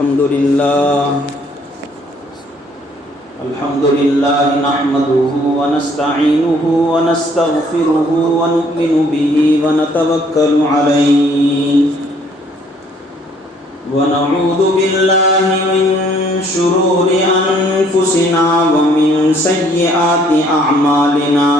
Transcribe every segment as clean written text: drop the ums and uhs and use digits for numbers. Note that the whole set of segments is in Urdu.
الحمد لله نحمده ونستعينه ونستغفره ونؤمن به ونتوكل عليه ونعوذ بالله من شرور أنفسنا ومن سيئات أعمالنا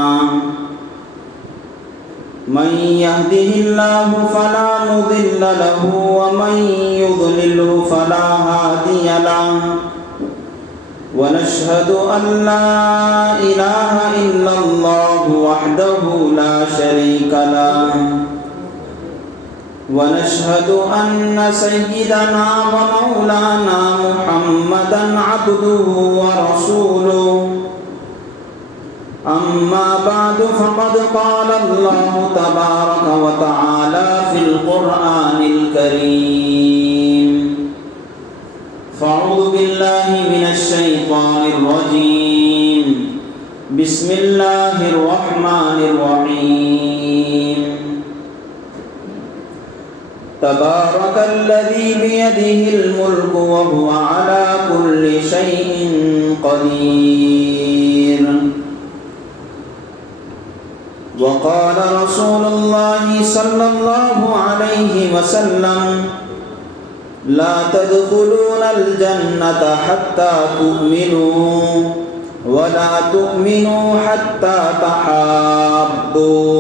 من يهده الله فلا مضل له ومن يضلله فلا هادي له ونشهد أن لا إله إلا الله وحده لا شريك له ونشهد أن سيدنا ومولانا محمدا عبده ورسوله أما بعد فقد قال الله تبارك وتعالى في القرآن الكريم فأعوذ بالله من الشيطان الرجيم بسم الله الرحمن الرحيم تبارك الذي بيده الملك وهو على كل شيء قدير وقال رسول الله صلى الله عليه وسلم لا تدخلون الجنة حتى تؤمنوا ولا تؤمنوا حتى تحابوا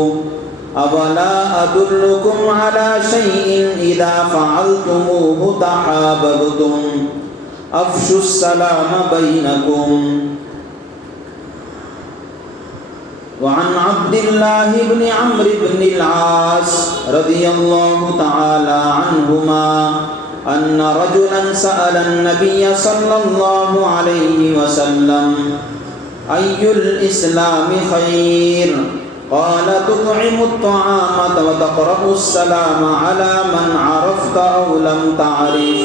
أولا أدلكم على شيء إذا فعلتموه تحاببتم أفشوا السلام بينكم وعن عبد الله بن عمرو بن العاص رضي الله تعالى عنهما أن رجلا سأل النبي صلى الله عليه وسلم أي الإسلام خير قال تطعم الطعام وتقرأ السلام على من عرفت أو لم تعرف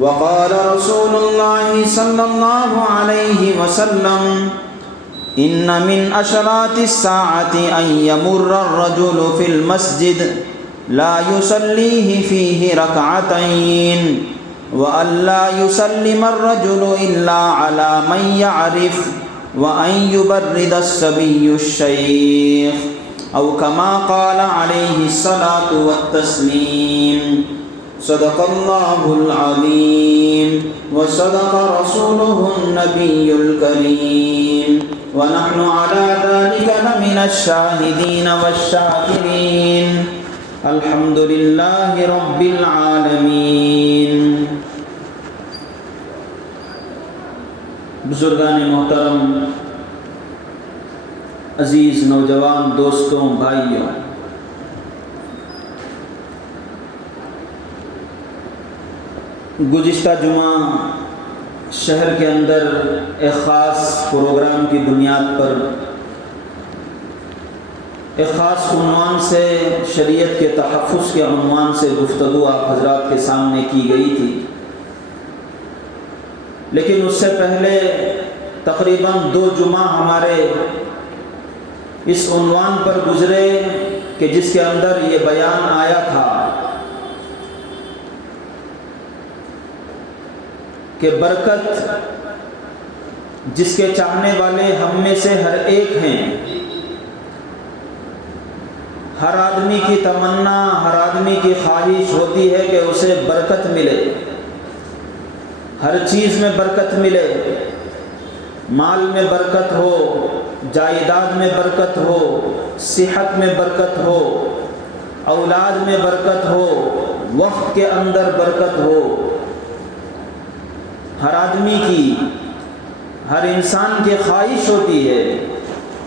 وقال رسول الله صلى الله عليه وسلم إن من أشراط الساعة أن يمر الرجل في المسجد لا يصليه فيه ركعتين وأن لا يسلم الرجل إلا على من يعرف وأن يبرد الصبي الشيخ أو كما قال عليه الصلاة والتسليم صدق الله العظيم وصدق رسوله النبي الكريم ونحن على ذلك لمن الشاهدين والشاكرين الحمد لله رب العالمین۔ بزرگان محترم، عزیز نوجوان دوستوں، بھائیوں، گزشتہ جمعہ شہر کے اندر ایک خاص پروگرام کی بنیاد پر ایک خاص عنوان سے، شریعت کے تحفظ کے عنوان سے گفتگو آپ حضرات کے سامنے کی گئی تھی، لیکن اس سے پہلے تقریباً 2 جمعہ ہمارے اس عنوان پر گزرے کہ جس کے اندر یہ بیان آیا تھا کہ برکت جس کے چاہنے والے ہم میں سے ہر ایک ہیں، ہر آدمی کی تمنا، ہر آدمی کی خواہش ہوتی ہے کہ اسے برکت ملے، ہر چیز میں برکت ملے، مال میں برکت ہو، جائیداد میں برکت ہو، صحت میں برکت ہو، اولاد میں برکت ہو، وقت کے اندر برکت ہو۔ ہر آدمی کی، ہر انسان کی خواہش ہوتی ہے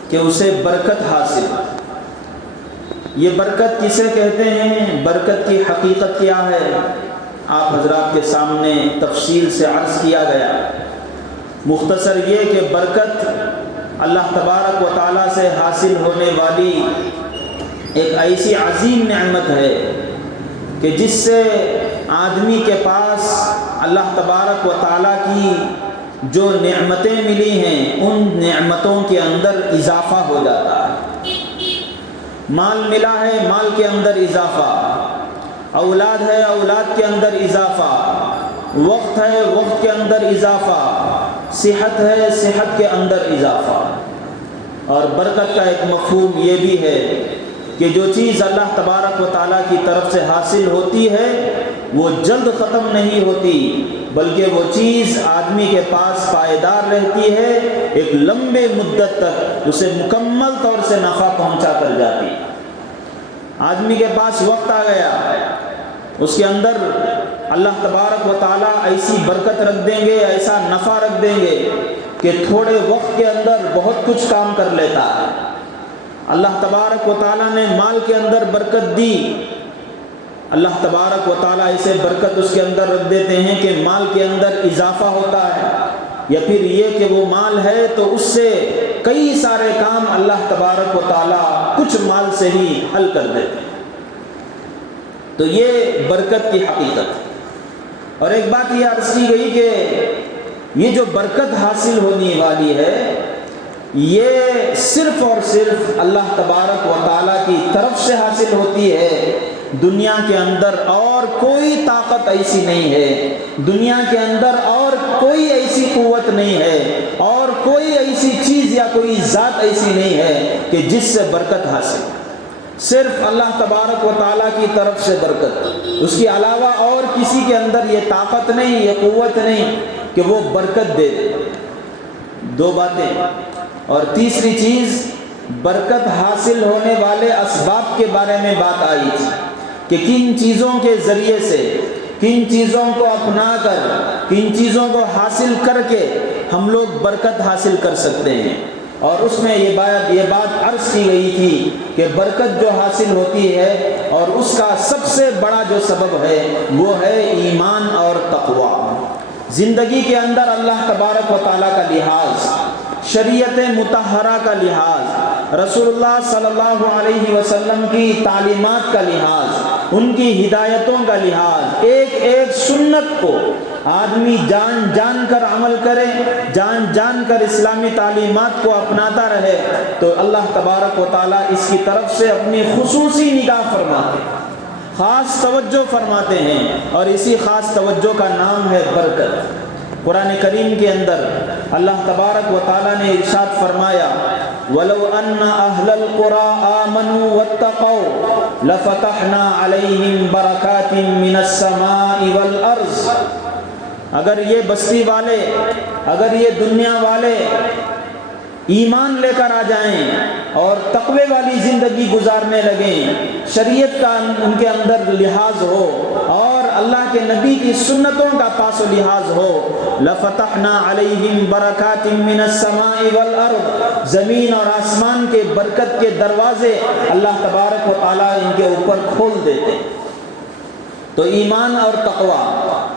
کہ اسے برکت حاصل۔ یہ برکت کسے کہتے ہیں؟ برکت کی حقیقت کیا ہے؟ آپ حضرات کے سامنے تفصیل سے عرض کیا گیا۔ مختصر یہ کہ برکت اللہ تبارک و تعالیٰ سے حاصل ہونے والی ایک ایسی عظیم نعمت ہے کہ جس سے آدمی کے پاس اللہ تبارک و تعالیٰ کی جو نعمتیں ملی ہیں ان نعمتوں کے اندر اضافہ ہو جاتا ہے۔ مال ملا ہے، مال کے اندر اضافہ، اولاد ہے اولاد کے اندر اضافہ، وقت ہے وقت کے اندر اضافہ، صحت ہے صحت کے اندر اضافہ۔ اور برکت کا ایک مفہوم یہ بھی ہے کہ جو چیز اللہ تبارک و تعالیٰ کی طرف سے حاصل ہوتی ہے وہ جلد ختم نہیں ہوتی، بلکہ وہ چیز آدمی کے پاس پائیدار رہتی ہے، ایک لمبے مدت تک اسے مکمل طور سے نفع پہنچا کر جاتی۔ آدمی کے پاس وقت آ گیا، اس کے اندر اللہ تبارک و تعالیٰ ایسی برکت رکھ دیں گے، ایسا نفع رکھ دیں گے کہ تھوڑے وقت کے اندر بہت کچھ کام کر لیتا ہے۔ اللہ تبارک و تعالیٰ نے مال کے اندر برکت دی، اللہ تبارک و تعالیٰ اسے برکت اس کے اندر رکھ دیتے ہیں کہ مال کے اندر اضافہ ہوتا ہے، یا پھر یہ کہ وہ مال ہے تو اس سے کئی سارے کام اللہ تبارک و تعالیٰ کچھ مال سے ہی حل کر دیتے ہیں۔ تو یہ برکت کی حقیقت۔ اور ایک بات یہ عرض کی گئی کہ یہ جو برکت حاصل ہونے والی ہے یہ صرف اور صرف اللہ تبارک و تعالیٰ کی طرف سے حاصل ہوتی ہے، دنیا کے اندر اور کوئی طاقت ایسی نہیں ہے، دنیا کے اندر اور کوئی ایسی قوت نہیں ہے، اور کوئی ایسی چیز یا کوئی ذات ایسی نہیں ہے کہ جس سے برکت حاصل ہو۔ صرف اللہ تبارک و تعالیٰ کی طرف سے برکت، اس کے علاوہ اور کسی کے اندر یہ طاقت نہیں، یہ قوت نہیں کہ وہ برکت دے دے۔ دو باتیں۔ اور تیسری چیز، برکت حاصل ہونے والے اسباب کے بارے میں بات آئی تھی کہ کن چیزوں کے ذریعے سے، کن چیزوں کو اپنا کر، کن چیزوں کو حاصل کر کے ہم لوگ برکت حاصل کر سکتے ہیں۔ اور اس میں یہ بات عرض کی گئی تھی کہ برکت جو حاصل ہوتی ہے اور اس کا سب سے بڑا جو سبب ہے وہ ہے ایمان اور تقوی۔ زندگی کے اندر اللہ تبارک و تعالیٰ کا لحاظ، شریعت مطہرہ کا لحاظ، رسول اللہ صلی اللہ علیہ وسلم کی تعلیمات کا لحاظ، ان کی ہدایتوں کا لحاظ، ایک ایک سنت کو آدمی جان جان کر عمل کرے، جان جان کر اسلامی تعلیمات کو اپناتا رہے، تو اللہ تبارک و تعالیٰ اس کی طرف سے اپنی خصوصی نگاہ فرماتے ہیں، خاص توجہ فرماتے ہیں، اور اسی خاص توجہ کا نام ہے برکت۔ قرآن کریم کے اندر اللہ تبارک و تعالیٰ نے ارشاد فرمایا وَلَوْ أَنَّ أَهْلَ الْقُرَىٰ آمَنُوا وَاتَّقَوْا لَفَتَحْنَا عَلَيْهِمْ بَرَكَاتٍ مِّنَ السَّمَاءِ وَالْأَرْضِ۔ اگر یہ بستی والے، اگر یہ دنیا والے ایمان لے کر آ جائیں اور تقوی والی زندگی گزارنے لگیں، شریعت کا ان کے اندر لحاظ ہو اور اللہ کے نبی کی سنتوں کا پاس و لحاظ ہو، لَفَتَحْنَا عَلَيْهِمْ بَرَكَاتٍ مِّنَ السَّمَاءِ وَالْأَرْضِ، زمین اور آسمان کے برکت کے دروازے اللہ تبارک و تعالیٰ ان کے اوپر کھول دیتے۔ تو ایمان اور تقوی۔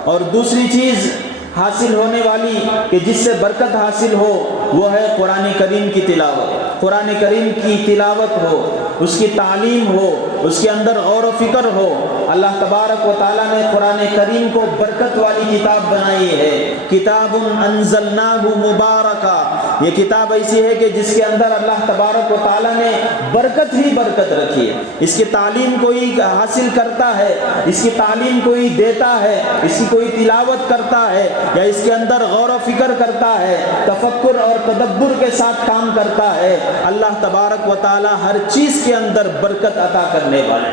اور دوسری چیز حاصل ہونے والی کہ جس سے برکت حاصل ہو وہ ہے قرآن کریم کی تلاوت۔ قرآن کریم کی تلاوت ہو، اس کی تعلیم ہو، اس کے اندر غور و فکر ہو۔ اللہ تبارک و تعالیٰ نے قرآن کریم کو برکت والی کتاب بنائی ہے، کتاب انزلناہ مبارکہ، یہ کتاب ایسی ہے کہ جس کے اندر اللہ تبارک و تعالیٰ نے برکت ہی برکت رکھی ہے۔ اس کی تعلیم کوئی حاصل کرتا ہے، اس کی تعلیم کوئی دیتا ہے، اس کی کوئی تلاوت کرتا ہے یا اس کے اندر غور و فکر کرتا ہے، تفکر اور تدبر کے ساتھ کام کرتا ہے، اللہ تبارک و تعالیٰ ہر چیز کے اندر برکت عطا کرنے والے۔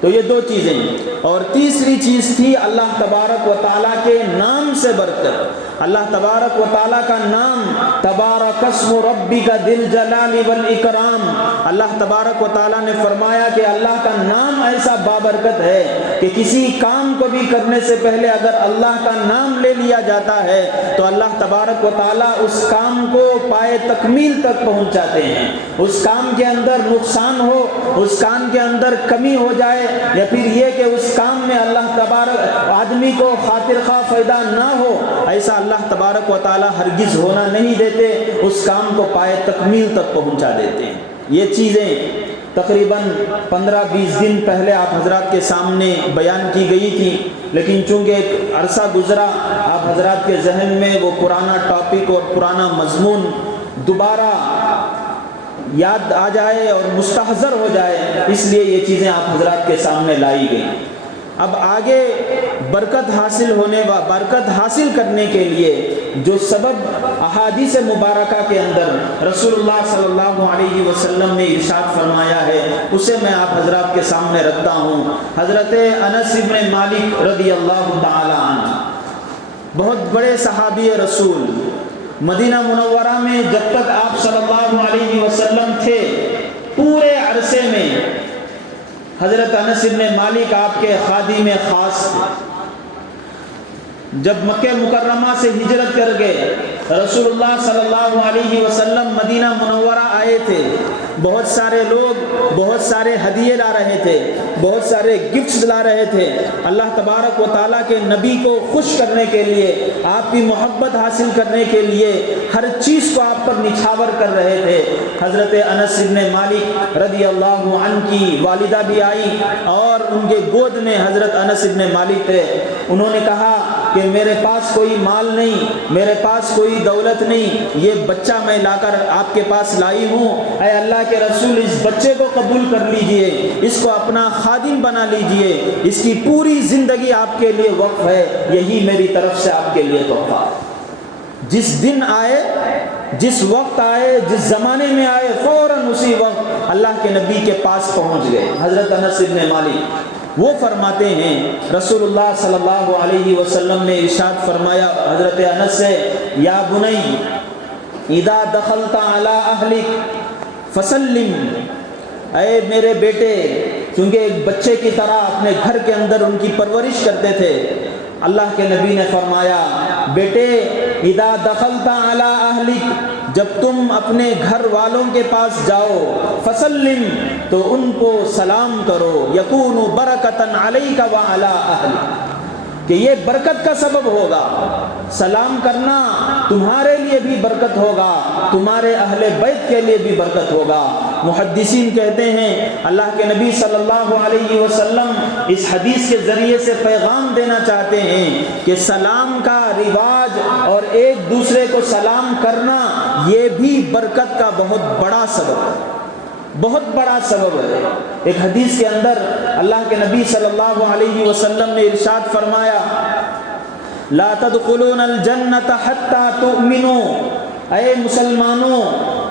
تو یہ دو چیزیں۔ اور تیسری چیز تھی اللہ تبارک و تعالیٰ کے نام سے برکت۔ اللہ تبارک و تعالیٰ کا نام تبارک اسم ربک ذی الجلال والاکرام، اللہ تبارک و تعالیٰ نے فرمایا کہ اللہ کا نام ایسا بابرکت ہے کہ کسی کام کو بھی کرنے سے پہلے اگر اللہ کا نام لے لیا جاتا ہے تو اللہ تبارک و تعالیٰ اس کام کو پائے تکمیل تک پہنچاتے ہیں۔ اس کام کے اندر نقصان ہو، اس کام کے اندر کمی ہو جائے، یا پھر یہ کہ اس کام میں اللہ تبارک آدمی کو خاطر خواہ فائدہ نہ ہو، ایسا اللہ تبارک و تعالیٰ ہرگز ہونا نہیں دیتے، اس کام کو پائے تکمیل تک پہنچا دیتے ہیں۔ یہ چیزیں تقریباً 15-20 دن پہلے آپ حضرات کے سامنے بیان کی گئی تھی، لیکن چونکہ ایک عرصہ گزرا، آپ حضرات کے ذہن میں وہ پرانا ٹاپک اور پرانا مضمون دوبارہ یاد آ جائے اور مستحضر ہو جائے، اس لیے یہ چیزیں آپ حضرات کے سامنے لائی گئیں۔ اب آگے برکت حاصل کرنے کے لیے جو سبب احادیث مبارکہ کے اندر رسول اللہ صلی اللہ علیہ وسلم نے ارشاد فرمایا ہے، اسے میں آپ حضرات کے سامنے رکھتا ہوں۔ حضرت انس بن مالک رضی اللہ تعالی عنہ بہت بڑے صحابی رسول، مدینہ منورہ میں جب تک آپ صلی اللہ علیہ وسلم تھے پورے عرصے میں حضرت انس بن مالک آپ کے خادم خاص تھے۔ جب مکہ مکرمہ سے ہجرت کر گئے، رسول اللہ صلی اللہ علیہ وسلم مدینہ منورہ آئے تھے، بہت سارے لوگ بہت سارے ہدیے لا رہے تھے، بہت سارے گفٹس لا رہے تھے، اللہ تبارک و تعالیٰ کے نبی کو خوش کرنے کے لیے، آپ کی محبت حاصل کرنے کے لیے ہر چیز کو آپ پر نچھاور کر رہے تھے۔ حضرت انس بن مالک رضی اللہ عنہ کی والدہ بھی آئی اور ان کے گود میں حضرت انس بن مالک تھے۔ انہوں نے کہا کہ میرے پاس کوئی مال نہیں، میرے پاس کوئی دولت نہیں، یہ بچہ میں لا کر آپ کے پاس لائی ہوں، اے اللہ کے رسول اس بچے کو قبول کر لیجئے، اس کو اپنا خادم بنا لیجئے، اس کی پوری زندگی آپ کے لیے وقف ہے، یہی میری طرف سے آپ کے لیے تحفہ۔ جس دن آئے، جس وقت آئے، جس زمانے میں آئے، فوراً اسی وقت اللہ کے نبی کے پاس پہنچ گئے۔ حضرت انس بن مالک وہ فرماتے ہیں، رسول اللہ صلی اللہ علیہ وسلم نے ارشاد فرمایا حضرت انس سے، یا بنی اذا دخلت علی اہلک فسلم، اے میرے بیٹے، چونکہ ایک بچے کی طرح اپنے گھر کے اندر ان کی پرورش کرتے تھے، اللہ کے نبی نے فرمایا بیٹے اذا دخلت علی اہلک، جب تم اپنے گھر والوں کے پاس جاؤ، فسلم، تو ان کو سلام کرو، یکون برکتاً علیک وعلی اہلک، کہ یہ برکت کا سبب ہوگا، سلام کرنا تمہارے لیے بھی برکت ہوگا، تمہارے اہل بیت کے لیے بھی برکت ہوگا۔ محدثین کہتے ہیں اللہ کے نبی صلی اللہ علیہ وسلم اس حدیث کے ذریعے سے پیغام دینا چاہتے ہیں کہ سلام کا رواج اور ایک دوسرے کو سلام کرنا یہ بھی برکت کا بہت بڑا سبب ہے، بہت بڑا سبب ہے۔ ایک حدیث کے اندر اللہ کے نبی صلی اللہ علیہ وسلم نے ارشاد فرمایا، لا تدخلون الجنت حتی تؤمنوا، اے مسلمانوں،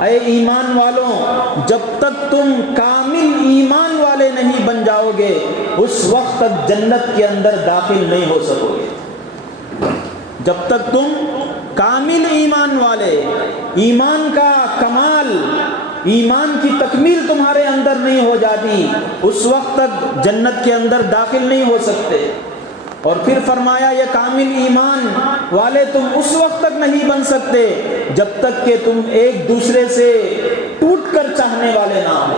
اے ایمان والوں، جب تک تم کامل ایمان والے نہیں بن جاؤ گے اس وقت تک جنت کے اندر داخل نہیں ہو سکو گے۔ جب تک تم کامل ایمان والے، ایمان کا کمال، ایمان کی تکمیل تمہارے اندر نہیں ہو جاتی اس وقت تک جنت کے اندر داخل نہیں ہو سکتے۔ اور پھر فرمایا یہ کامل ایمان والے تم اس وقت تک نہیں بن سکتے جب تک کہ تم ایک دوسرے سے ٹوٹ کر چاہنے والے نہ ہو،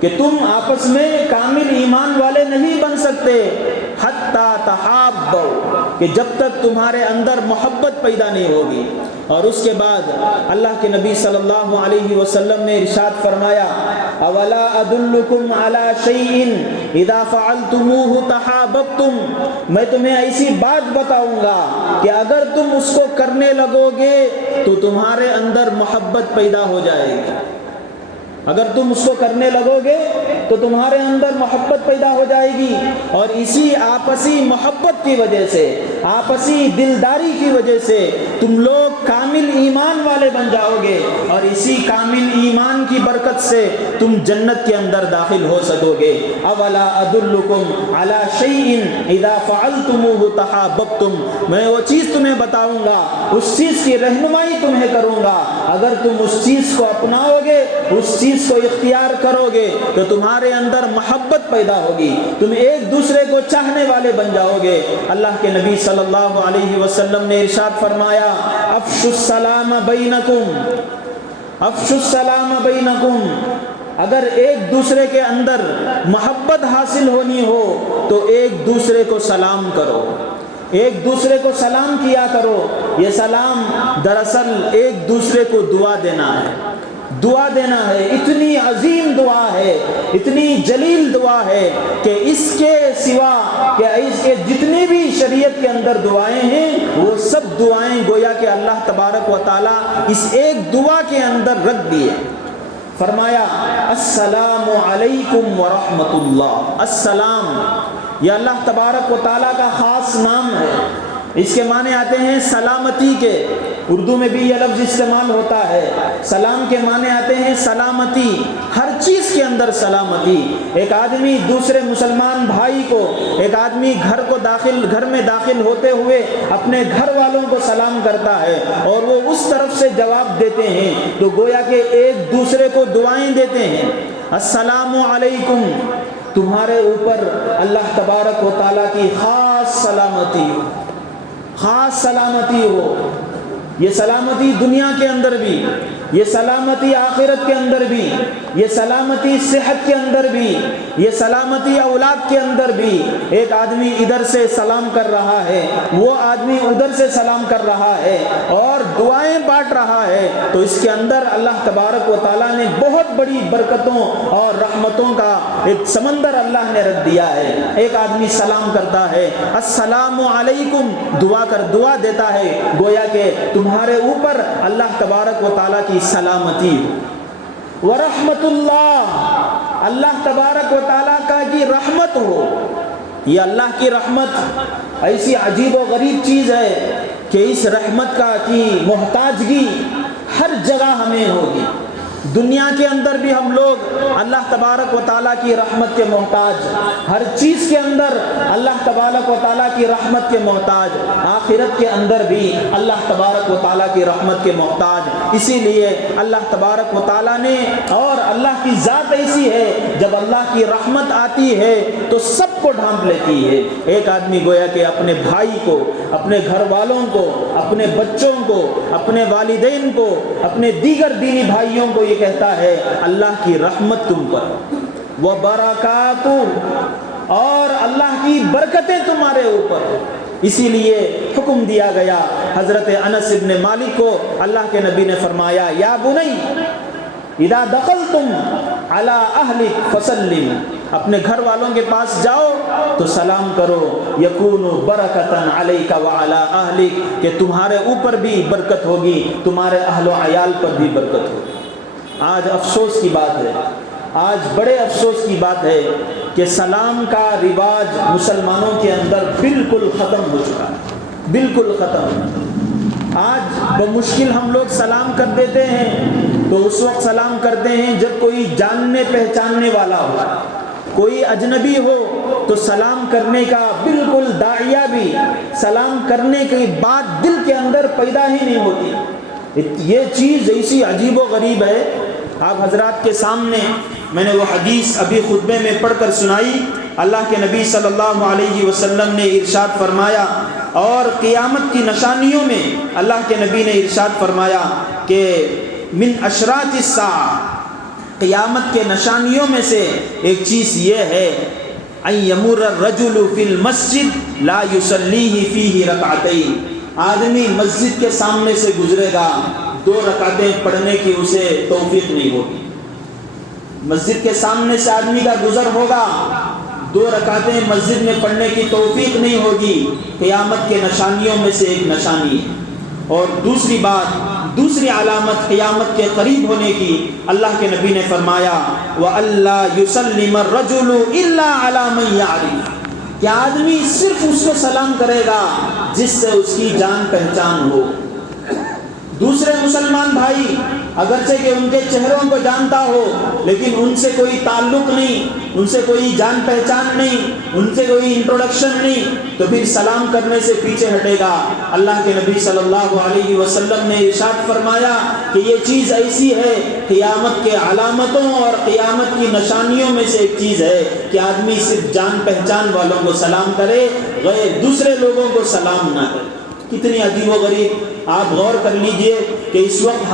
کہ تم آپس میں کامل ایمان والے نہیں بن سکتے حتی تحابوا، کہ جب تک تمہارے اندر محبت پیدا نہیں ہوگی۔ اور اس کے بعد اللہ کے نبی صلی اللہ علیہ وسلم نے ارشاد فرمایا، اولا ادلکم علی شیء اذا فعلتموه تحاببتم، میں تمہیں ایسی بات بتاؤں گا کہ اگر تم اس کو کرنے لگو گے تو تمہارے اندر محبت پیدا ہو جائے گی، اگر تم اس کو کرنے لگو گے تو تمہارے اندر محبت پیدا ہو جائے گی، اور اسی آپسی محبت کی وجہ سے، آپسی دلداری کی وجہ سے تم لوگ کامل ایمان والے بن جاؤ گے، اور اسی کامل ایمان کی برکت سے تم جنت کے اندر داخل ہو سکو گے۔ اولا ادلکم علی شیء اذا فعلتموه تحاببتم، میں وہ چیز تمہیں بتاؤں گا، اس چیز کی رہنمائی تمہیں کروں گا، اگر تم اس چیز کو اپناؤ گے، اس چیز کو اختیار کرو گے تو تمہارے اندر محبت پیدا ہوگی، تم ایک دوسرے کو چاہنے والے بن جاؤ گے۔ اللہ کے نبی صلی اللہ علیہ وسلم نے ارشاد فرمایا، افشوا السلام بینکم، افشوا السلام بینکم، اگر ایک دوسرے کے اندر محبت حاصل ہونی ہو تو ایک دوسرے کو سلام کرو، ایک دوسرے کو سلام کیا کرو۔ یہ سلام دراصل ایک دوسرے کو دعا دینا ہے، دعا دینا ہے، اتنی عظیم دعا ہے، اتنی جلیل دعا ہے کہ اس کے سوا، کہ اس کے جتنی بھی شریعت کے اندر دعائیں ہیں وہ سب دعائیں گویا کہ اللہ تبارک و تعالیٰ اس ایک دعا کے اندر رکھ دیے. فرمایا السلام علیکم ورحمۃ اللہ. السلام یہ اللہ تبارک و تعالیٰ کا خاص نام ہے. اس کے معنی آتے ہیں سلامتی کے. اردو میں بھی یہ لفظ استعمال ہوتا ہے. سلام کے معنی آتے ہیں سلامتی، ہر چیز کے اندر سلامتی. ایک آدمی دوسرے مسلمان بھائی کو، ایک آدمی گھر میں داخل ہوتے ہوئے اپنے گھر والوں کو سلام کرتا ہے اور وہ اس طرف سے جواب دیتے ہیں تو گویا کہ ایک دوسرے کو دعائیں دیتے ہیں. السلام علیکم، تمہارے اوپر اللہ تبارک و تعالیٰ کی خاص سلامتی ہو، خاص سلامتی ہو. یہ سلامتی دنیا کے اندر بھی، یہ سلامتی آخرت کے اندر بھی، یہ سلامتی صحت کے اندر بھی، یہ سلامتی اولاد کے اندر بھی. ایک آدمی ادھر سے سلام کر رہا ہے، وہ آدمی ادھر سے سلام کر رہا ہے اور دعائیں بانٹ رہا ہے تو اس کے اندر اللہ تبارک و تعالیٰ نے بہت بڑی برکتوں اور رحمتوں کا ایک سمندر اللہ نے رکھ دیا ہے. ایک آدمی سلام کرتا ہے السلام علیکم، دعا دیتا ہے گویا کہ تمہارے اوپر اللہ تبارک و تعالیٰ کی سلامتی ہو. ورحمت اللہ، اللہ تبارک و تعالیٰ کا کی رحمت ہو. یہ اللہ کی رحمت ایسی عجیب و غریب چیز ہے کہ اس رحمت کی محتاجگی ہر جگہ ہمیں ہوگی. دنیا کے اندر بھی ہم لوگ اللہ تبارک و تعالیٰ کی رحمت کے محتاج، ہر چیز کے اندر اللہ تبارک و تعالیٰ کی رحمت کے محتاج، آخرت کے اندر بھی اللہ تبارک و تعالیٰ کی رحمت کے محتاج. اسی لیے اللہ تبارک و تعالیٰ نے، اور اللہ کی ذات ایسی ہے جب اللہ کی رحمت آتی ہے تو سب کو ڈھانپ لیتی ہے. ایک آدمی گویا کہ اپنے بھائی کو، اپنے گھر والوں کو، اپنے بچوں کو، اپنے والدین کو، اپنے دیگر دینی بھائیوں کو یہ کہتا ہے اللہ کی رحمت تم پر، وبرکاتہ، اور اللہ کی برکتیں تمہارے اوپر. اسی لیے حکم دیا گیا حضرت انس ابن مالک کو. اللہ کے نبی نے فرمایا یا بنی اذا دخلتم علی اہلک فسلموا، اپنے گھر والوں کے پاس جاؤ تو سلام کرو. یکون برکتا علیک وعلی اہلک، کہ تمہارے اوپر بھی برکت ہوگی، تمہارے اہل و عیال پر بھی برکت ہوگی. آج افسوس کی بات ہے، آج بڑے افسوس کی بات ہے کہ سلام کا رواج مسلمانوں کے اندر بالکل ختم ہو چکا ہے، بالکل ختم. آج بمشکل ہم لوگ سلام کر دیتے ہیں تو اس وقت سلام کرتے ہیں جب کوئی جاننے پہچاننے والا ہو. کوئی اجنبی ہو تو سلام کرنے کا بالکل داعیہ بھی سلام کرنے کے بعد دل کے اندر پیدا ہی نہیں ہوتی. یہ چیز ایسی عجیب و غریب ہے. آپ حضرات کے سامنے میں نے وہ حدیث ابھی خطبے میں پڑھ کر سنائی. اللہ کے نبی صلی اللہ علیہ وسلم نے ارشاد فرمایا، اور قیامت کی نشانیوں میں اللہ کے نبی نے ارشاد فرمایا کہ من اشراط الساعہ، قیامت کے نشانیوں میں سے ایک چیز یہ ہے ان یمر الرجل فی المسجد لا یصلیہ فیہ رکعتین، آدمی مسجد کے سامنے سے گزرے گا، 2 رکعتیں پڑھنے کی اسے توفیق نہیں ہوگی. مسجد کے سامنے سے آدمی کا گزر ہوگا، 2 رکعتیں مسجد میں پڑھنے کی توفیق نہیں ہوگی. قیامت کے نشانیوں میں سے ایک نشانی ہے. اور دوسری بات، دوسری علامت قیامت کے قریب ہونے کی، اللہ کے نبی نے فرمایا وَأَلَّا يُسَلِّمَ الرَّجُلُ إِلَّا عَلَى مَن يَعْرِفُ، کہ آدمی صرف اس کو سلام کرے گا جس سے اس کی جان پہچان ہو. دوسرے مسلمان بھائی اگرچہ کہ ان کے چہروں کو جانتا ہو لیکن ان سے کوئی تعلق نہیں، ان سے کوئی جان پہچان نہیں، ان سے کوئی انٹروڈکشن نہیں، تو پھر سلام کرنے سے پیچھے ہٹے گا. اللہ کے نبی صلی اللہ علیہ وسلم نے ارشاد فرمایا کہ یہ چیز ایسی ہے، قیامت کے علامتوں اور قیامت کی نشانیوں میں سے ایک چیز ہے کہ آدمی صرف جان پہچان والوں کو سلام کرے، غیر دوسرے لوگوں کو سلام نہ کرے. کتنی عجیب و غریب. آپ غور کر لیجئے کہ اس وقت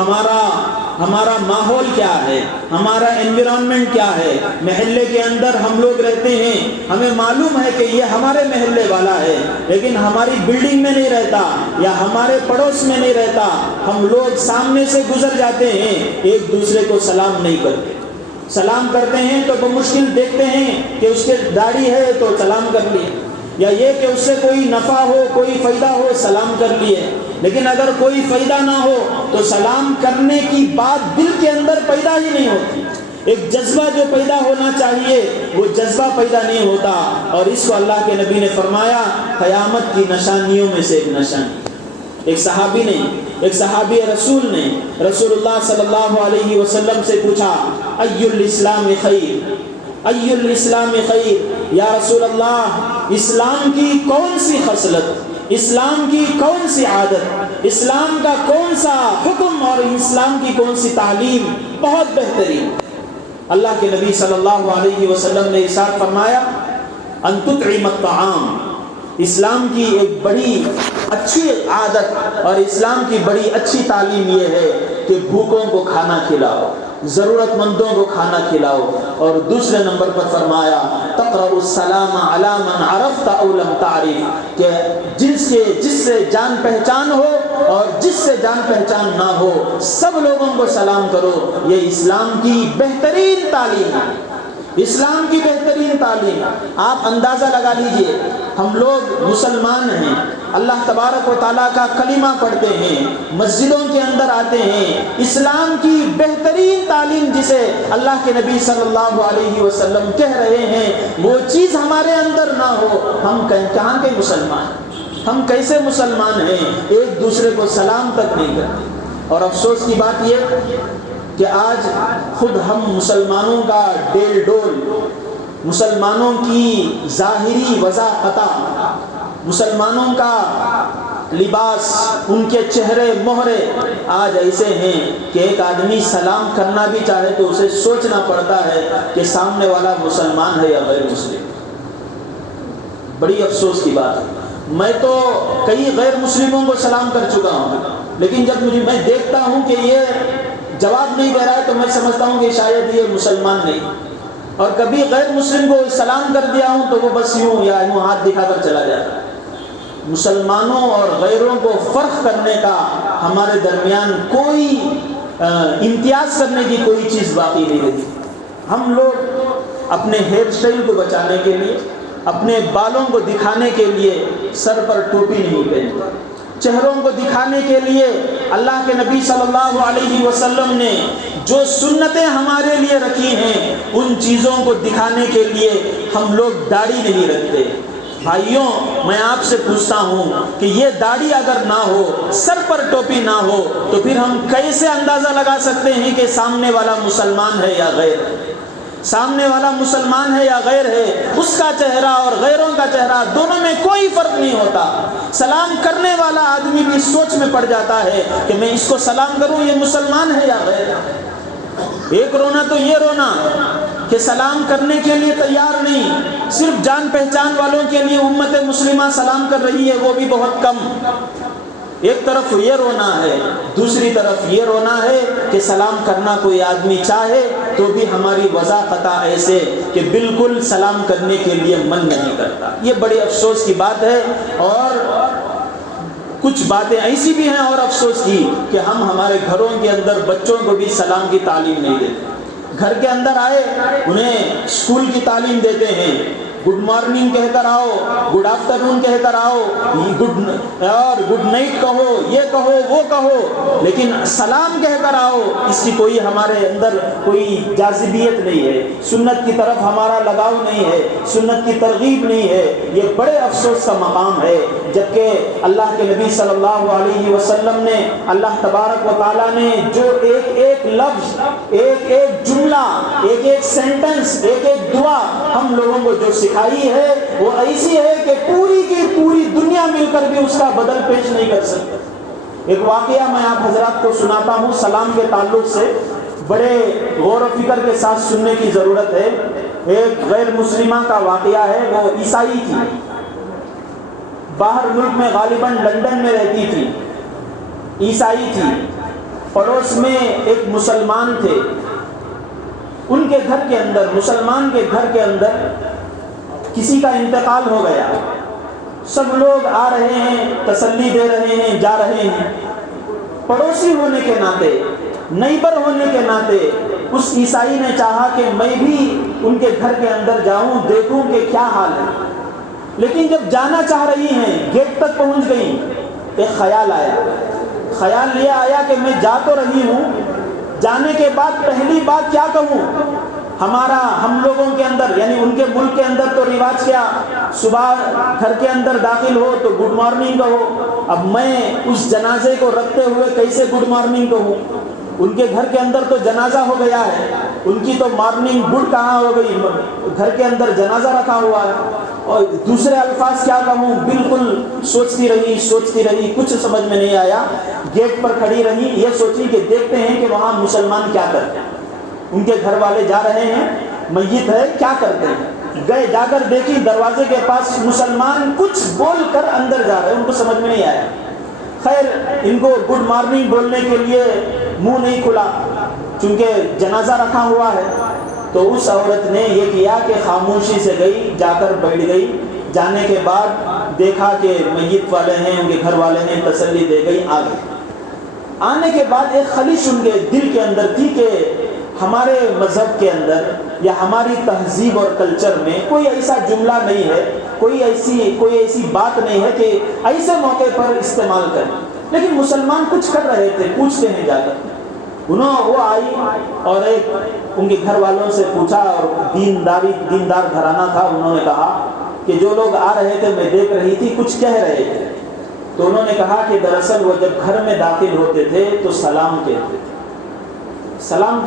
ہمارا ماحول کیا ہے، ہمارا انوائرمنٹ کیا ہے. محلے کے اندر ہم لوگ رہتے ہیں، ہمیں معلوم ہے کہ یہ ہمارے محلے والا ہے، لیکن ہماری بلڈنگ میں نہیں رہتا یا ہمارے پڑوس میں نہیں رہتا. ہم لوگ سامنے سے گزر جاتے ہیں، ایک دوسرے کو سلام نہیں کرتے. سلام کرتے ہیں تو بمشکل دیکھتے ہیں کہ اس کے داڑھی ہے تو سلام کر لی، یا یہ کہ اس سے کوئی نفع ہو، کوئی فائدہ ہو، سلام کر لیے، لیکن اگر کوئی فائدہ نہ ہو تو سلام کرنے کی بات دل کے اندر پیدا ہی نہیں ہوتی۔ ایک جذبہ جو پیدا ہونا چاہیے وہ جذبہ پیدا نہیں ہوتا، اور اس کو اللہ کے نبی نے فرمایا قیامت کی نشانیوں میں سے ایک نشانی۔ ایک صحابی رسول نے رسول اللہ صلی اللہ علیہ وسلم سے پوچھا ای الاسلام خیر، ای الاسلام خیر، یا رسول اللہ اسلام کی کون سی خصلت، اسلام کی کون سی عادت، اسلام کا کون سا حکم اور اسلام کی کون سی تعلیم بہت بہترین؟ اللہ کے نبی صلی اللہ علیہ وسلم نے ارشاد فرمایا ان تطعم الطعام، اسلام کی ایک بڑی اچھی عادت اور اسلام کی بڑی اچھی تعلیم یہ ہے کہ بھوکوں کو کھانا کھلاؤ، ضرورت مندوں کو کھانا کھلاؤ، اور دوسرے نمبر پر فرمایا تقرأ السلام علی من عرفت او لم تعرف، کہ جس سے جان پہچان ہو اور جس سے جان پہچان نہ ہو سب لوگوں کو سلام کرو۔ یہ اسلام کی بہترین تعلیم ہے، اسلام کی بہترین تعلیم۔ آپ اندازہ لگا لیجئے، ہم لوگ مسلمان ہیں، اللہ تبارک و تعالیٰ کا کلمہ پڑھتے ہیں، مسجدوں کے اندر آتے ہیں، اسلام کی بہترین تعلیم جسے اللہ کے نبی صلی اللہ علیہ وسلم کہہ رہے ہیں وہ چیز ہمارے اندر نہ ہو، ہم کہاں کے مسلمان ہیں؟ ہم کیسے مسلمان ہیں؟ ایک دوسرے کو سلام تک نہیں کرتے۔ اور افسوس کی بات یہ کہ آج خود ہم مسلمانوں کا ڈیل ڈول، مسلمانوں کی ظاہری وضاحت، مسلمانوں کا لباس، ان کے چہرے مہرے آج ایسے ہیں کہ ایک آدمی سلام کرنا بھی چاہے تو اسے سوچنا پڑتا ہے کہ سامنے والا مسلمان ہے یا غیر مسلم۔ بڑی افسوس کی بات ہے، میں تو کئی غیر مسلموں کو سلام کر چکا ہوں، لیکن جب میں دیکھتا ہوں کہ یہ جواب نہیں دے رہا ہے تو میں سمجھتا ہوں کہ شاید یہ مسلمان نہیں، اور کبھی غیر مسلم کو سلام کر دیا ہوں تو وہ بس یوں ہاتھ دکھا کر چلا جاتا ہے۔ مسلمانوں اور غیروں کو فرق کرنے کا ہمارے درمیان کوئی امتیاز کرنے کی کوئی چیز باقی نہیں رہتی۔ ہم لوگ اپنے ہیئر اسٹائل کو بچانے کے لیے، اپنے بالوں کو دکھانے کے لیے سر پر ٹوپی نہیں پہنتے، چہروں کو دکھانے کے لیے اللہ کے نبی صلی اللہ علیہ وسلم نے جو سنتیں ہمارے لیے رکھی ہیں ان چیزوں کو دکھانے کے لیے ہم لوگ داڑھی نہیں رکھتے۔ بھائیوں، میں آپ سے پوچھتا ہوں کہ یہ داڑھی اگر نہ ہو، سر پر ٹوپی نہ ہو، تو پھر ہم کیسے اندازہ لگا سکتے ہیں کہ سامنے والا مسلمان ہے یا غیر ہے؟ سامنے والا مسلمان ہے یا غیر ہے، اس کا چہرہ اور غیروں کا چہرہ دونوں میں کوئی فرق نہیں ہوتا۔ سلام کرنے والا آدمی بھی سوچ میں پڑ جاتا ہے کہ میں اس کو سلام کروں، یہ مسلمان ہے یا غیر ہے۔ ایک رونا تو یہ رونا کہ سلام کرنے کے لیے تیار نہیں، صرف جان پہچان والوں کے لیے امت مسلمہ سلام کر رہی ہے، وہ بھی بہت کم۔ ایک طرف یہ رونا ہے، دوسری طرف یہ رونا ہے کہ سلام کرنا کوئی آدمی چاہے تو بھی ہماری وضاحت ایسے کہ بالکل سلام کرنے کے لیے من نہیں کرتا۔ یہ بڑی افسوس کی بات ہے، اور کچھ باتیں ایسی بھی ہیں اور افسوس کی کہ ہم ہمارے گھروں کے اندر بچوں کو بھی سلام کی تعلیم نہیں دیتے۔ گھر کے اندر آئے انہیں اسکول کی تعلیم دیتے ہیں، گڈ مارننگ کہہ کر آؤ، گڈ آفٹرنون کہہ کر آؤ، گڈ نائٹ کہو، یہ کہو وہ کہو، لیکن سلام کہہ کر آؤ اس کی کوئی ہمارے اندر کوئی جاذبیت نہیں ہے، سنت کی طرف ہمارا لگاؤ نہیں ہے، سنت کی ترغیب نہیں ہے۔ یہ بڑے افسوس کا مقام ہے، جبکہ اللہ کے نبی صلی اللہ علیہ وسلم نے، اللہ تبارک و تعالیٰ نے جو ایک ایک لفظ، ایک ایک جملہ، ایک ایک سینٹنس، ایک ایک دعا ہم لوگوں کو جو سکھائی ہے وہ ایسی ہے کہ پوری کی پوری دنیا مل کر بھی اس کا بدل پیش نہیں کر سکتے۔ ایک واقعہ میں آپ حضرات کو سناتا ہوں سلام کے تعلق سے، بڑے غور و فکر کے ساتھ سننے کی ضرورت ہے۔ ایک غیر مسلمہ کا واقعہ ہے، وہ عیسائی تھی، باہر ملک میں غالباً لندن میں رہتی تھی، عیسائی تھی، پڑوس میں ایک مسلمان تھے، ان کے گھر کے اندر، مسلمان کے گھر کے اندر کسی کا انتقال ہو گیا، سب لوگ آ رہے ہیں، تسلی دے رہے ہیں، جا رہے ہیں، پڑوسی ہونے کے ناطے، نیبر ہونے کے ناطے اس عیسائی نے چاہا کہ میں بھی ان کے گھر کے اندر جاؤں، دیکھوں کہ کیا حال ہے۔ لیکن جب جانا چاہ رہی ہیں، گیٹ تک پہنچ گئی، ایک خیال آیا. خیال یہ آیا کہ میں جا تو رہی ہوں، جانے کے بعد پہلی بات کیا کہوں؟ ہم لوگوں کے اندر، یعنی ان کے ملک کے اندر تو رواج کیا، صبح گھر کے اندر داخل ہو تو گڈ مارننگ کہو. اب میں اس جنازے کو رکھتے ہوئے کیسے گڈ مارننگ کہوں؟ ان کے گھر کے اندر تو جنازہ ہو گیا ہے، ان کی تو مارننگ گڈ کہاں ہو گئی، گھر کے اندر جنازہ رکھا ہوا ہے. اور دوسرے الفاظ کیا کہوں؟ بالکل سوچتی رہی، کچھ سمجھ میں نہیں آیا. گیٹ پر کھڑی رہی، یہ سوچی کہ دیکھتے ہیں کہ وہاں مسلمان کیا کرتے ہیں. ان کے گھر والے جا رہے ہیں، میت ہے، کیا کرتے ہیں. گئے، جا کر دیکھی دروازے کے پاس مسلمان کچھ بول کر اندر جا رہے ہیں، ان کو سمجھ میں نہیں آیا. خیر ان کو گڈ مارننگ بولنے کے لیے منہ نہیں کھلا چونکہ جنازہ رکھا ہوا ہے. تو اس عورت نے یہ کیا کہ خاموشی سے گئی، جا کر بیٹھ گئی. جانے کے بعد دیکھا کہ میت والے ہیں، ان کے گھر والے ہیں، تسلی دے گئی، آ گئی. آنے کے بعد ایک خلش ان کے دل کے اندر تھی کہ ہمارے مذہب کے اندر یا ہماری تہذیب اور کلچر میں کوئی ایسا جملہ نہیں ہے، کوئی ایسی بات نہیں ہے کہ ایسے موقع پر استعمال کریں. لیکن مسلمان کچھ کر رہے تھے، پوچھتے ہیں جا کر. وہ آئی اور ایک ان کے گھر والوں سے پوچھا، اور دیندار گھرانہ تھا. انہوں نے کہا کہ جو لوگ آ رہے تھے میں دیکھ رہی تھی، کچھ کہہ رہے تھے. تو انہوں نے کہا کہ دراصل وہ جب گھر میں داخل ہوتے تھے تو سلام کہتے تھے. سلام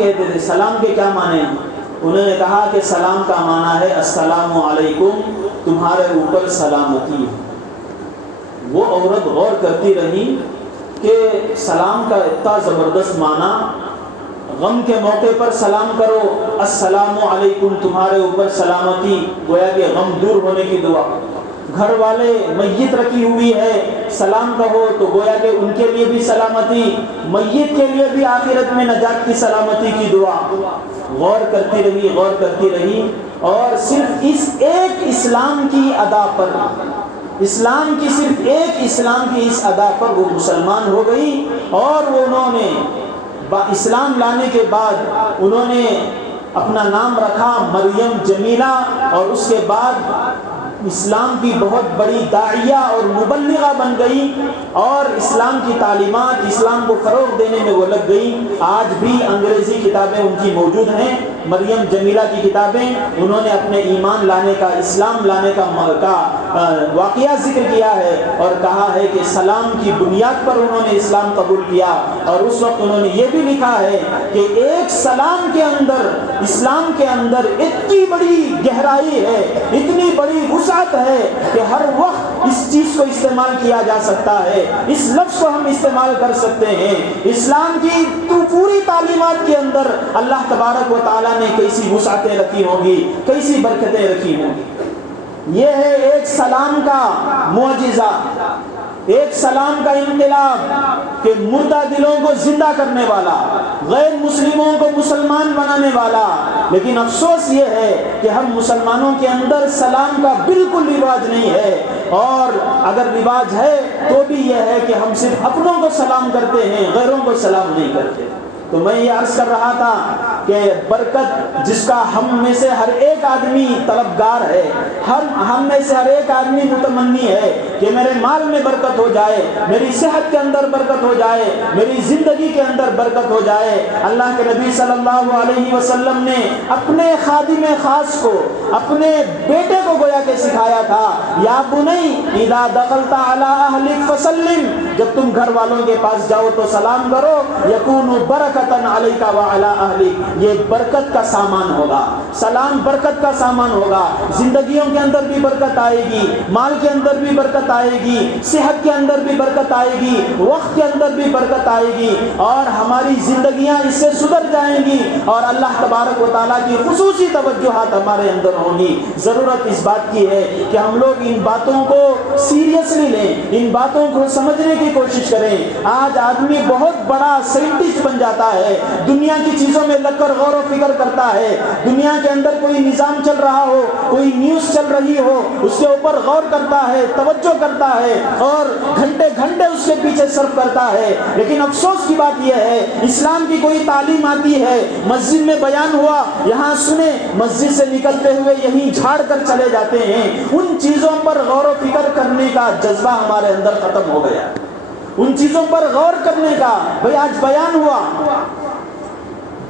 کے کیا معنی ہیں؟ انہوں نے کہا کہ سلام کا معنی ہے السلام علیکم، تمہارے اوپر سلامتی ہے. وہ عورت غور کرتی رہی کہ سلام کا اتنا زبردست معنی، غم کے موقع پر سلام کرو، السلام علیکم، تمہارے اوپر سلامتی، گویا کہ غم دور ہونے کی دعا. گھر والے میت رکھی ہوئی ہے، سلام کہو تو گویا کہ ان کے لیے بھی سلامتی، میت کے لیے بھی آخرت میں نجات کی سلامتی کی دعا. غور کرتی رہی اور صرف اس ایک اسلام کی ادا پر، صرف ایک اسلام کی اس ادا پر وہ مسلمان ہو گئی. اور انہوں نے اسلام لانے کے بعد انہوں نے اپنا نام رکھا مریم جمیلہ، اور اس کے بعد اسلام کی بہت بڑی داعیہ اور مبلغہ بن گئی، اور اسلام کی تعلیمات، اسلام کو فروغ دینے میں وہ لگ گئی. آج بھی انگریزی کتابیں ان کی موجود ہیں، مریم جمیلہ کی کتابیں. انہوں نے اپنے ایمان لانے کا، اسلام لانے کا واقعہ ذکر کیا ہے اور کہا ہے کہ سلام کی بنیاد پر انہوں نے اسلام قبول کیا. اور اس وقت انہوں نے یہ بھی لکھا ہے کہ ایک سلام کے اندر، اسلام کے اندر اتنی بڑی گہرائی ہے، اتنی بڑی وسعت ہے کہ ہر وقت اس چیز کو استعمال کیا جا سکتا ہے، اس لفظ کو ہم استعمال کر سکتے ہیں. اسلام کی تو پوری تعلیمات کے اندر اللہ تبارک و تعالیٰ نے کیسی وسعتیں رکھی ہوں گی، کیسی برکتیں رکھی ہوں گی. یہ ہے ایک سلام کا معجزہ، ایک سلام کا انقلاب کہ مردہ دلوں کو زندہ کرنے والا، غیر مسلموں کو مسلمان بنانے والا. لیکن افسوس یہ ہے کہ ہم مسلمانوں کے اندر سلام کا بالکل رواج نہیں ہے، اور اگر رواج ہے تو بھی یہ ہے کہ ہم صرف اپنوں کو سلام کرتے ہیں، غیروں کو سلام نہیں کرتے. تو میں یہ عرض کر رہا تھا کہ برکت جس کا ہم میں سے ہر ایک آدمی طلبگار ہے، ہم میں سے ہر ایک آدمی متمنی ہے کہ میرے مال میں برکت ہو جائے، میری صحت کے اندر برکت ہو جائے، میری زندگی کے اندر برکت ہو جائے. اللہ کے نبی صلی اللہ علیہ وسلم نے اپنے خادم خاص کو، اپنے بیٹے کو گویا کہ سکھایا تھا، یا بنی اذا دخلت علی اہلک فسلم، جب تم گھر والوں کے پاس جاؤ تو سلام کرو، یکون برکتن علیک وعلی اہلک، یہ برکت کا سامان ہوگا. سلام برکت کا سامان ہوگا. زندگیوں کے اندر بھی برکت آئے گی، مال کے اندر بھی برکت آئے گی، صحت کے اندر بھی برکت آئے گی، وقت کے اندر بھی برکت آئے گی، اور ہماری زندگیاں اس سے سدھر جائیں گی، اور اللہ تبارک و تعالیٰ کی خصوصی توجہات ہمارے اندر ہوں گی. ضرورت اس بات کی ہے کہ ہم لوگ ان باتوں کو سیریسلی لیں، ان باتوں کو سمجھنے کی کوشش کریں۔ آج آدمی بہت بڑا سائنٹسٹ بن جاتا ہے، دنیا کی چیزوں میں لگ کر غور و فکر کرتا ہے، دنیا کے اندر کوئی نظام چل رہا ہو، کوئی نیوز چل رہی ہو، اس کے اوپر غور کرتا ہے، توجہ کرتا ہے اور گھنٹے گھنٹے اس کے پیچھے صرف کرتا ہے۔ لیکن افسوس کی بات یہ ہے، اسلام کی کوئی تعلیم آتی ہے، مسجد میں بیان ہوا، یہاں سنے، مسجد سے نکلتے ہوئے یہیں جھاڑ کر چلے جاتے ہیں۔ ان چیزوں پر غور و فکر کرنے کا جذبہ ہمارے اندر ختم ہو گیا، ان چیزوں پر غور کرنے کا۔ بھئی آج بیان ہوا،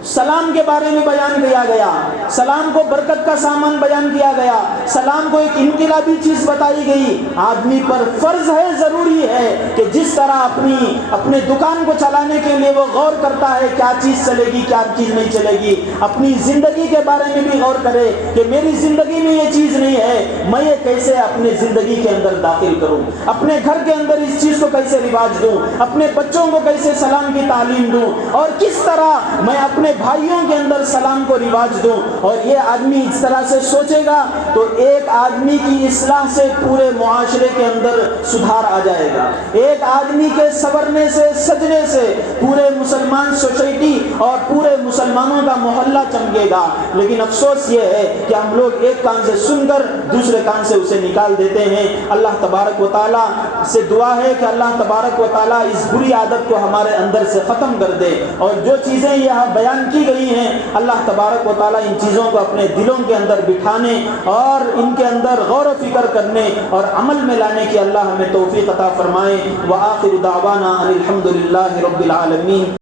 سلام کے بارے میں بیان کیا گیا، سلام کو برکت کا سامان بیان کیا گیا، سلام کو ایک انقلابی چیز بتائی گئی۔ آدمی پر فرض ہے، ضروری ہے کہ جس طرح اپنے دکان کو چلانے کے لیے وہ غور کرتا ہے کیا چیز چلے گی کیا چیز نہیں چلے گی، اپنی زندگی کے بارے میں بھی غور کرے کہ میری زندگی میں یہ چیز نہیں ہے، میں یہ کیسے اپنے زندگی کے اندر داخل کروں، اپنے گھر کے اندر اس چیز کو کیسے رواج دوں، اپنے بچوں کو کیسے سلام کی تعلیم دوں، اور کس طرح میں اپنے بھائیوں کے اندر سلام کو رواج دوں۔ اور یہ آدمی اس طرح سے سوچے گا تو ایک آدمی کی اصلاح سے پورے معاشرے کے اندر سدھار آ جائے گا، ایک آدمی کے سنورنے سے، سجنے سے پورے مسلمان سوسائٹی اور پورے مسلمانوں کا محلہ چمکے گا۔ لیکن افسوس یہ ہے کہ ہم لوگ ایک کان سے سن کر دوسرے کان سے اسے نکال دیتے ہیں۔ اللہ تبارک و تعالیٰ سے دعا ہے کہ اللہ تبارک و تعالیٰ اس بری عادت کو ہمارے اندر سے ختم کر دے، اور جو چیزیں یہاں بیان کی گئی ہیں اللہ تبارک و تعالیٰ ان چیزوں کو اپنے دلوں کے اندر بٹھانے اور ان کے اندر غور و فکر کرنے اور عمل میں لانے کی اللہ ہمیں توفیق عطا فرمائے۔ وآخر دعوانا ان الحمد للہ رب العالمین۔